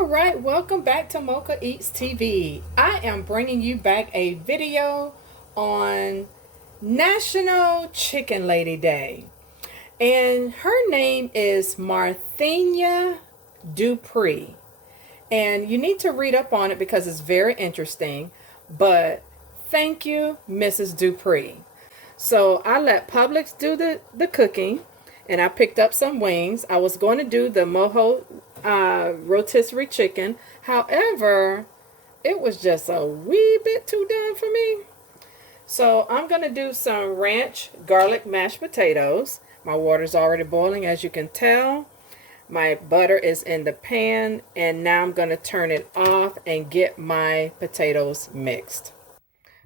All right, welcome back to Mochaeatstv. I am bringing you back a video on National Chicken Lady Day. And her name is MARTHENIA DUPREE. And you need to read up on it because it's very interesting. But thank you, Mrs. DUPREE. So I let Publix do the cooking, and I picked up some wings. I was going to do the mojo rotisserie chicken. However, it was just a wee bit too done for me. So I'm going to do some ranch garlic mashed potatoes. My water's already boiling, as you can tell. My butter is in the pan, and now I'm going to turn it off and get my potatoes mixed.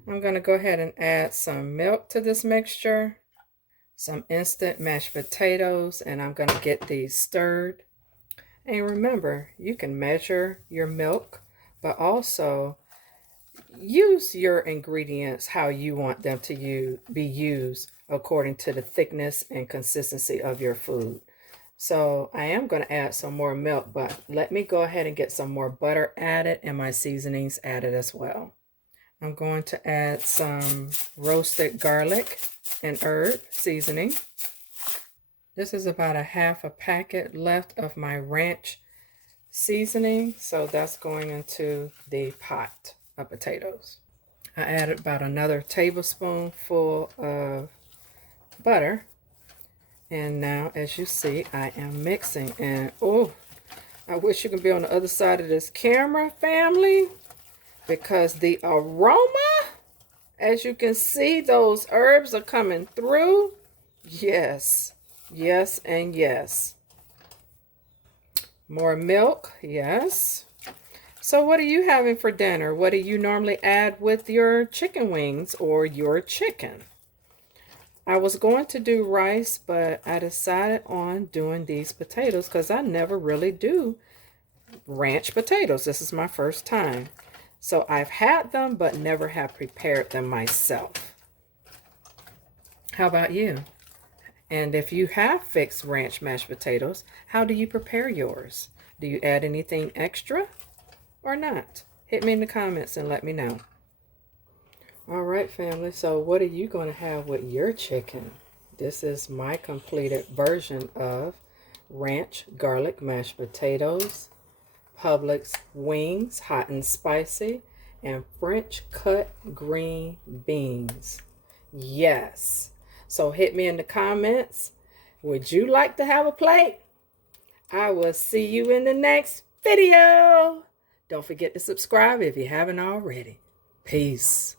I'm going to go ahead and add some milk to this mixture, some instant mashed potatoes, and I'm going to get these stirred. And remember, you can measure your milk, but also use your ingredients how you want them to be used according to the thickness and consistency of your food. So I am going to add some more milk, but let me go ahead and get some more butter added and my seasonings added as well. I'm going to add some roasted garlic and herb seasoning. This is about a half a packet left of my ranch seasoning, so that's going into the pot of potatoes. I added about another tablespoonful of butter, and now as you see, I am mixing. And oh, I wish you could be on the other side of this camera, family, because the aroma, as you can see, those herbs are coming through. Yes, yes, and yes. More milk, yes. So what are you having for dinner? What do you normally add with your chicken wings or your chicken? I was going to do rice, but I decided on doing these potatoes because I never really do ranch potatoes. This is my first time. So I've had them, but never have prepared them myself. How about you? And if you have fixed ranch mashed potatoes, how do you prepare yours? Do you add anything extra or not? Hit me in the comments and let me know. All right, family, so what are you going to have with your chicken? This is my completed version of ranch garlic mashed potatoes, Publix wings, hot and spicy, and French cut green beans. Yes. So hit me in the comments. Would you like to have a plate? I will see you in the next video. Don't forget to subscribe if you haven't already. Peace.